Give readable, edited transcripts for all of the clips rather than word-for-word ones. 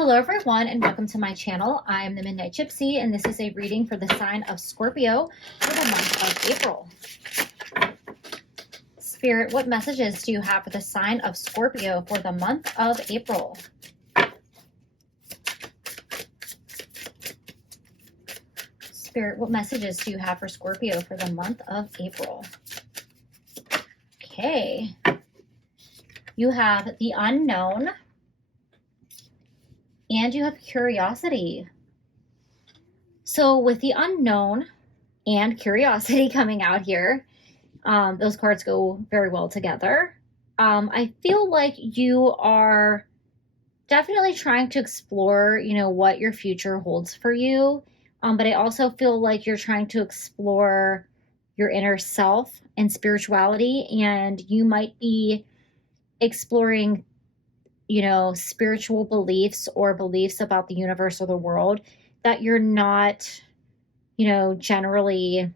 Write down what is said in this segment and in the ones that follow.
Hello everyone and welcome to my channel. I am the Midnight Gypsy and this is a reading for the sign of Scorpio for the month of April. Spirit, what messages do you have for the sign of Scorpio for the month of April? Spirit, what messages do you have for Scorpio for the month of April? Okay. You have the unknown. And you have curiosity. So with the unknown and curiosity coming out here, those cards go very well together. I feel like you are definitely trying to explore, what your future holds for you. But I also feel like you're trying to explore your inner self and spirituality, and you might be exploring spiritual beliefs or beliefs about the universe or the world that you're not, generally,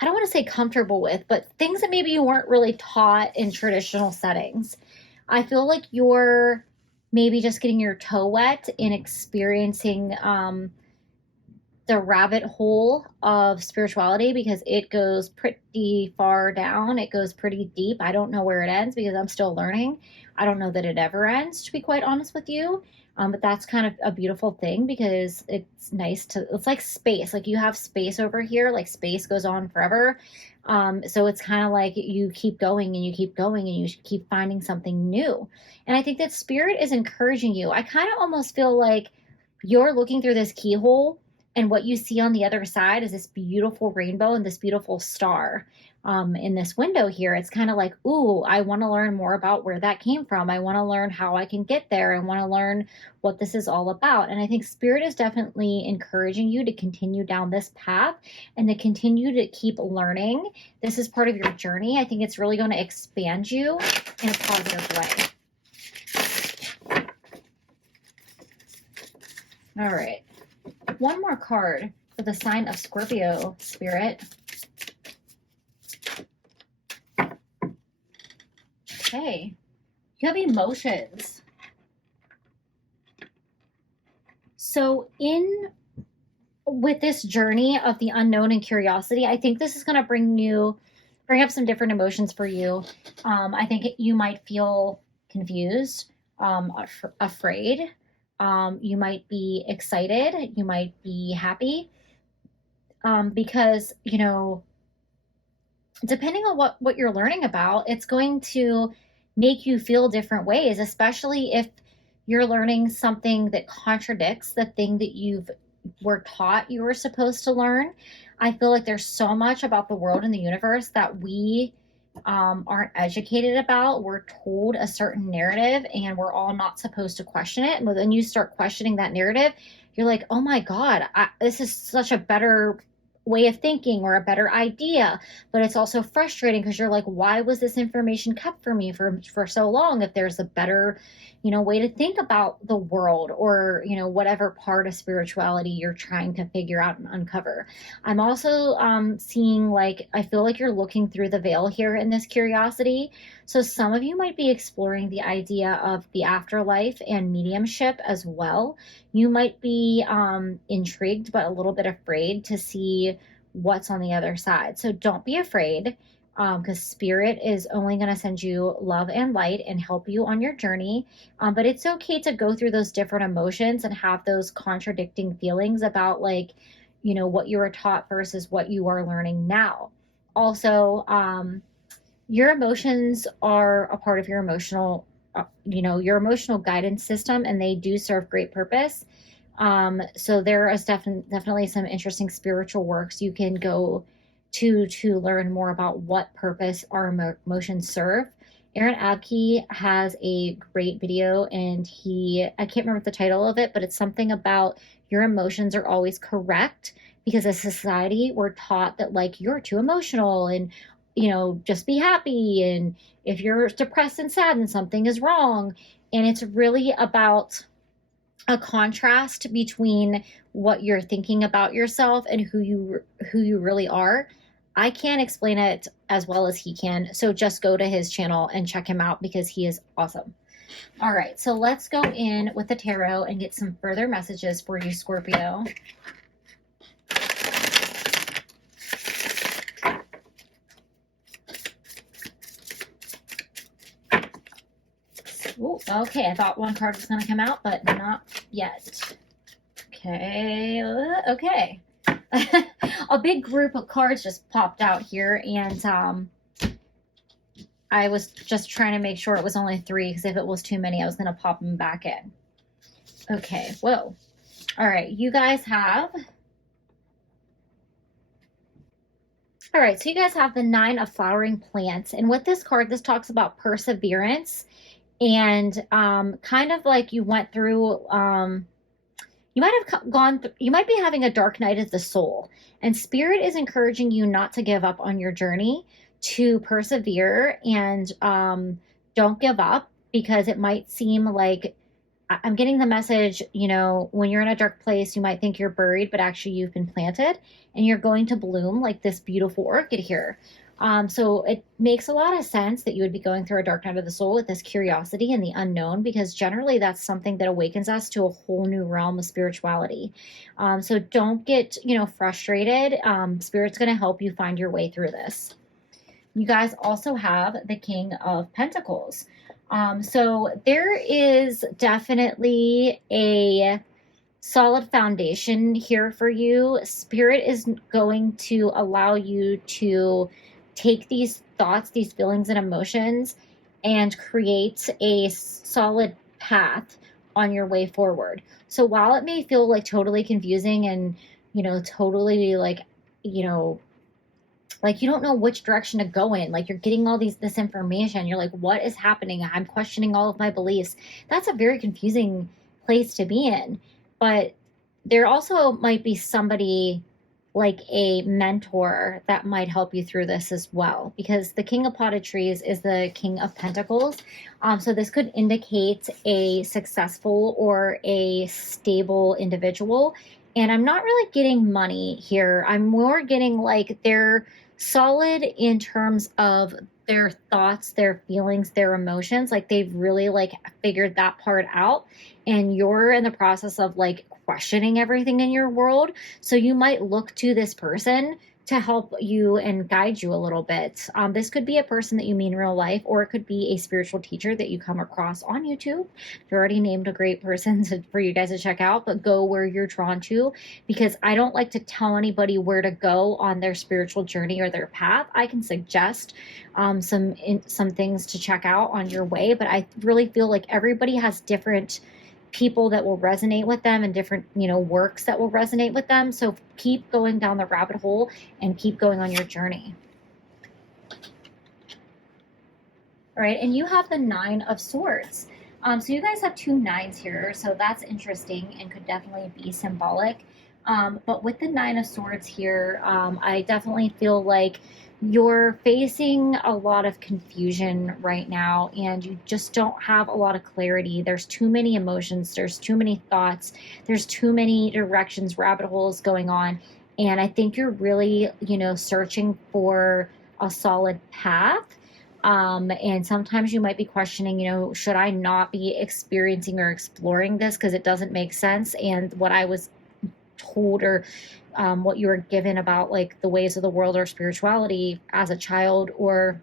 I don't want to say comfortable with, but things that maybe you weren't really taught in traditional settings. I feel like you're maybe just getting your toe wet in experiencing the rabbit hole of spirituality, because it goes pretty far down. It goes pretty deep. I don't know where it ends because I'm still learning. I don't know that it ever ends, to be quite honest with you. But that's kind of a beautiful thing because it's nice it's like space. Like you have space over here, like space goes on forever. So it's kind of like you keep going and you keep going and you keep finding something new. And I think that Spirit is encouraging you. I kind of almost feel like you're looking through this keyhole, and what you see on the other side is this beautiful rainbow and this beautiful star in this window here. It's kind of like, ooh, I want to learn more about where that came from. I want to learn how I can get there. I want to learn what this is all about. And I think Spirit is definitely encouraging you to continue down this path and to continue to keep learning. This is part of your journey. I think it's really going to expand you in a positive way. All right. One more card for the sign of Scorpio, Spirit. Okay. You have emotions. So with this journey of the unknown and curiosity, I think this is going to bring up some different emotions for you. I think you might feel confused, afraid. You might be excited, you might be happy, because, depending on what you're learning about, it's going to make you feel different ways, especially if you're learning something that contradicts the thing that were taught you were supposed to learn. I feel like there's so much about the world and the universe that we aren't educated about. We're told a certain narrative and we're all not supposed to question it. But then you start questioning that narrative, you're like, oh my God, this is such a better way of thinking or a better idea. But it's also frustrating because you're like, why was this information kept from me for so long if there's a better way to think about the world, or whatever part of spirituality you're trying to figure out and uncover. I'm also seeing, like, I feel like you're looking through the veil here in this curiosity. So some of you might be exploring the idea of the afterlife and mediumship as well. You might be intrigued but a little bit afraid to see what's on the other side. So don't be afraid, because Spirit is only going to send you love and light and help you on your journey. But it's okay to go through those different emotions and have those contradicting feelings about, like, what you were taught versus what you are learning now. Also, your emotions are a part of your emotional guidance system, and they do serve great purpose. So there is definitely some interesting spiritual works you can go to learn more about what purpose our emotions serve. Aaron Abke has a great video, and I can't remember the title of it, but it's something about your emotions are always correct, because as society we're taught that, like, you're too emotional and just be happy, and if you're depressed and sad, then something is wrong. And it's really about a contrast between what you're thinking about yourself and who you really are. I can't explain it as well as he can, so just go to his channel and check him out because he is awesome. All right, so let's go in with the tarot and get some further messages for you, Scorpio. Ooh, okay, I thought one card was going to come out, but not yet. Okay, okay. A big group of cards just popped out here, and I was just trying to make sure it was only 3, because if it was too many, I was going to pop them back in. Okay, whoa. All right, you guys have... All right, so you guys have the 9 of flowering plants. And with this card, this talks about perseverance and kind of like you went through... you might have you might be having a dark night of the soul, and Spirit is encouraging you not to give up on your journey, to persevere, and don't give up, because it might seem like, I'm getting the message, you know, when you're in a dark place, you might think you're buried, but actually you've been planted and you're going to bloom like this beautiful orchid here. So it makes a lot of sense that you would be going through a dark night of the soul with this curiosity and the unknown, because generally that's something that awakens us to a whole new realm of spirituality. So don't get, you know, frustrated. Spirit's going to help you find your way through this. You guys also have the King of Pentacles. So there is definitely a solid foundation here for you. Spirit is going to allow you to take these thoughts, these feelings and emotions, and create a solid path on your way forward. So while it may feel like totally confusing and, you know, totally like, you know, like you don't know which direction to go in, like you're getting all this information, you're like, what is happening? I'm questioning all of my beliefs. That's a very confusing place to be in. But there also might be somebody like a mentor that might help you through this as well, because the King of Potted Trees is the King of Pentacles. So this could indicate a successful or a stable individual. And I'm not really getting money here. I'm more getting like they're solid in terms of their thoughts, their feelings, their emotions. Like they've really like figured that part out, and you're in the process of like questioning everything in your world. So you might look to this person to help you and guide you a little bit. This could be a person that you meet in real life, or it could be a spiritual teacher that you come across on YouTube. I've already named a great person for you guys to check out, but go where you're drawn to, because I don't like to tell anybody where to go on their spiritual journey or their path. I can suggest some things to check out on your way, but I really feel like everybody has different people that will resonate with them, and different, you know, works that will resonate with them. So keep going down the rabbit hole and keep going on your journey. All right, and you have the 9 of Swords. So you guys have 2 9s here, so that's interesting and could definitely be symbolic. But with the 9 of Swords here, I definitely feel like you're facing a lot of confusion right now, and you just don't have a lot of clarity. There's too many emotions, there's too many thoughts, there's too many directions, rabbit holes going on. And I think you're really, you know, searching for a solid path. And sometimes you might be questioning, you know, should I not be experiencing or exploring this because it doesn't make sense? And what I was told, or what you were given about like the ways of the world or spirituality as a child or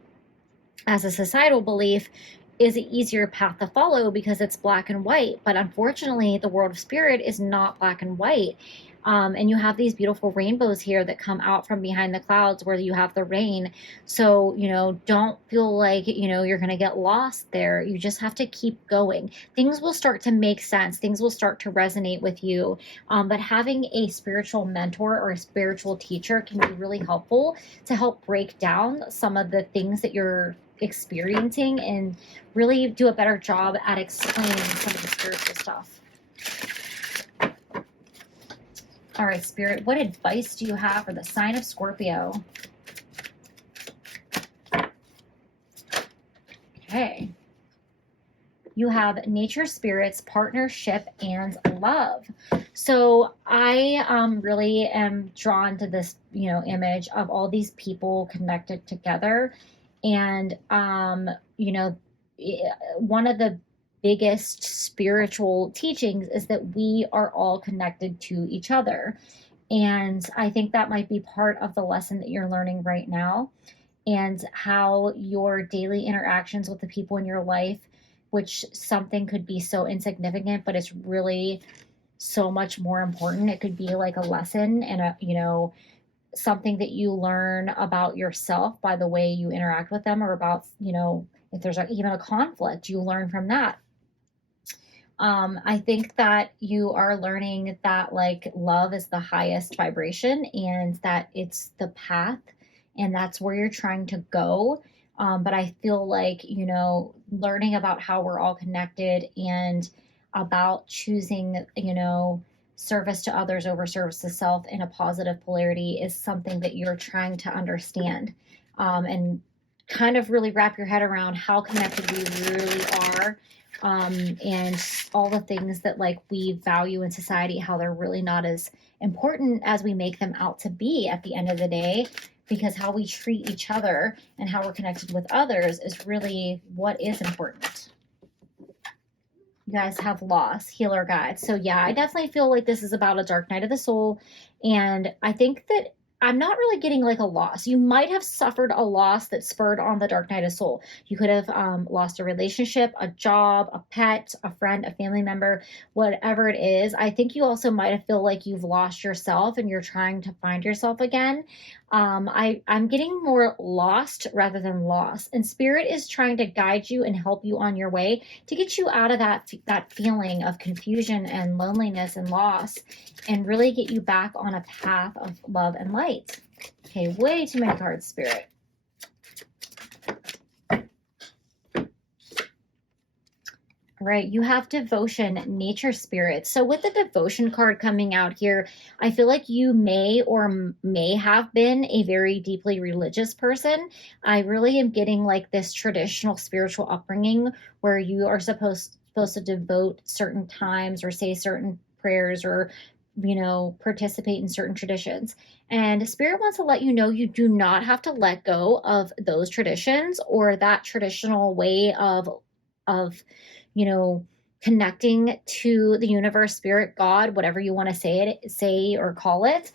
as a societal belief, is an easier path to follow because it's black and white. But unfortunately, the world of spirit is not black and white. And you have these beautiful rainbows here that come out from behind the clouds where you have the rain. So, you know, don't feel like, you know, you're going to get lost there. You just have to keep going. Things will start to make sense. Things will start to resonate with you. But having a spiritual mentor or a spiritual teacher can be really helpful to help break down some of the things that you're experiencing and really do a better job at explaining some of the spiritual stuff. All right, Spirit, what advice do you have for the sign of Scorpio? Okay. You have nature, spirits, partnership, and love. So I really am drawn to this, you know, image of all these people connected together. And, you know, one of the biggest spiritual teachings is that we are all connected to each other. And I think that might be part of the lesson that you're learning right now, and how your daily interactions with the people in your life, which something could be so insignificant, but it's really so much more important. It could be like a lesson and something that you learn about yourself by the way you interact with them, or about, if there's even a conflict, you learn from that. I think that you are learning that like love is the highest vibration, and that it's the path, and that's where you're trying to go. But I feel like, learning about how we're all connected, and about choosing, service to others over service to self in a positive polarity, is something that you're trying to understand, and kind of really wrap your head around how connected we really are, and all the things that like we value in society, how they're really not as important as we make them out to be at the end of the day, because how we treat each other and how we're connected with others is really what is important. You guys have loss, healer guides. So yeah, I definitely feel like this is about a dark night of the soul. And I think that I'm not really getting like a loss. You might have suffered a loss that spurred on the dark night of soul. You could have lost a relationship, a job, a pet, a friend, a family member, whatever it is. I think you also might have feel like you've lost yourself and you're trying to find yourself again. I'm getting more lost rather than lost. And spirit is trying to guide you and help you on your way to get you out of that feeling of confusion and loneliness and loss, and really get you back on a path of love and light. Okay, way too many cards, spirit. Right, you have devotion, nature spirit. So with the devotion card coming out here, I feel like you may or may have been a very deeply religious person. I really am getting like this traditional spiritual upbringing where you are supposed to devote certain times or say certain prayers, or participate in certain traditions. And spirit wants to let you know you do not have to let go of those traditions or that traditional way of connecting to the universe, spirit, God, whatever you want to say or call it.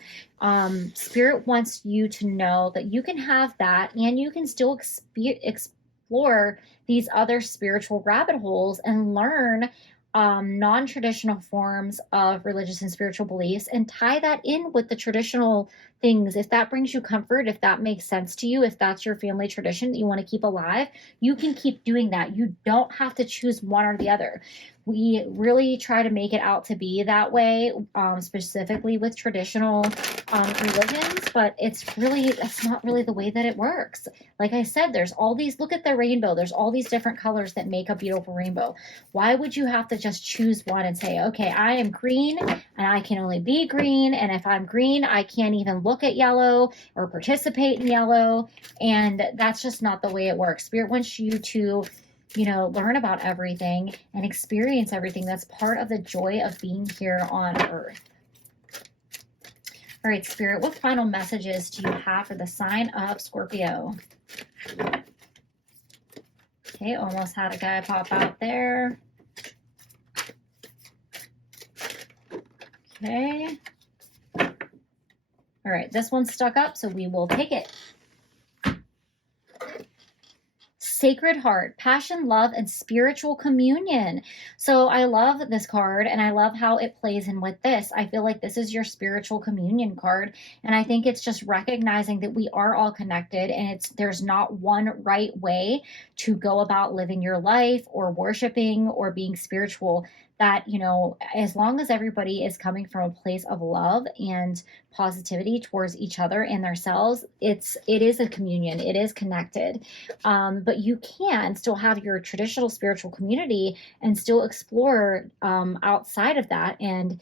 Spirit wants you to know that you can have that, and you can still explore these other spiritual rabbit holes and learn non-traditional forms of religious and spiritual beliefs, and tie that in with the traditional things. If that brings you comfort, if that makes sense to you, if that's your family tradition that you want to keep alive, you can keep doing that. You don't have to choose one or the other. We really try to make it out to be that way, specifically with traditional religions, but that's not really the way that it works. Like I said, there's all these, look at the rainbow, there's all these different colors that make a beautiful rainbow. Why would you have to just choose one and say, okay, I am green and I can only be green, and if I'm green, I can't even look at yellow or participate in yellow? And that's just not the way it works. Spirit wants you to learn about everything and experience everything. That's part of the joy of being here on earth. All right, spirit, what final messages do you have for the sign of Scorpio? Okay, almost had a guy pop out there. Okay. All right, this one's stuck up, so we will take it. Sacred Heart, passion, love, and spiritual communion. So I love this card, and I love how it plays in with this. I feel like this is your spiritual communion card, and I think it's just recognizing that we are all connected, and there's not one right way to go about living your life or worshiping or being spiritual. That, as long as everybody is coming from a place of love and positivity towards each other and themselves, it is a communion. It is connected. But you can still have your traditional spiritual community and still explore outside of that, and,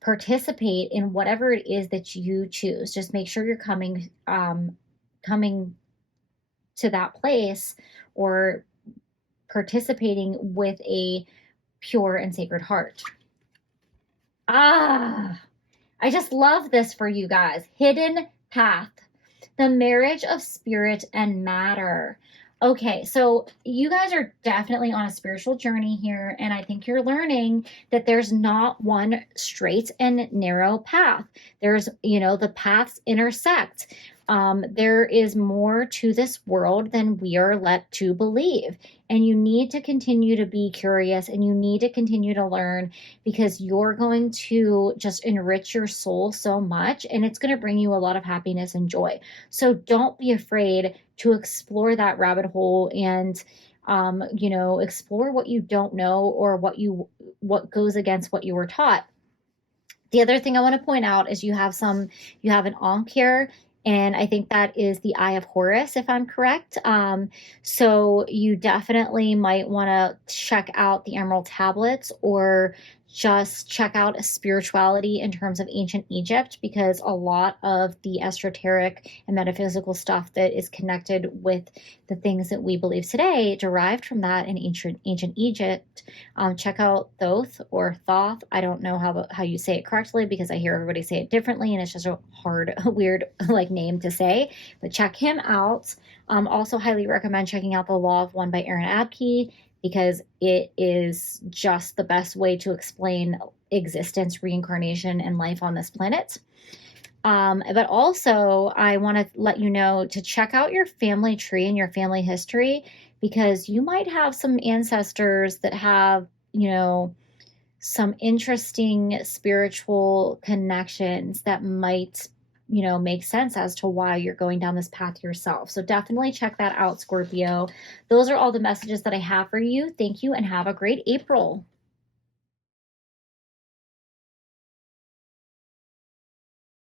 participate in whatever it is that you choose. Just make sure you're coming to that place, or participating with a pure and sacred heart. I just love this for you guys. Hidden path, the marriage of spirit and matter. Okay, so you guys are definitely on a spiritual journey here, and I think you're learning that there's not one straight and narrow path. There's, the paths intersect. There is more to this world than we are led to believe. And you need to continue to be curious and you need to continue to learn because you're going to just enrich your soul so much and it's going to bring you a lot of happiness and joy. So don't be afraid to explore that rabbit hole and explore what you don't know or what goes against what you were taught. The other thing I want to point out is you have an Ankh here, and I think that is the Eye of Horus, if I'm correct. So you definitely might want to check out the Emerald Tablets or just check out spirituality in terms of ancient Egypt because a lot of the esoteric and metaphysical stuff that is connected with the things that we believe today derived from that in ancient Egypt. Check out Thoth or Thoth. I don't know how you say it correctly because I hear everybody say it differently, and it's just a hard, weird like name to say. But check him out. Also, highly recommend checking out The Law of One by Aaron Abke because it is just the best way to explain existence, reincarnation, and life on this planet. But also, I want to let you know to check out your family tree and your family history because you might have some ancestors that have, some interesting spiritual connections that might, make sense as to why you're going down this path yourself. So definitely check that out, Scorpio. Those are all the messages that I have for you. Thank you and have a great April.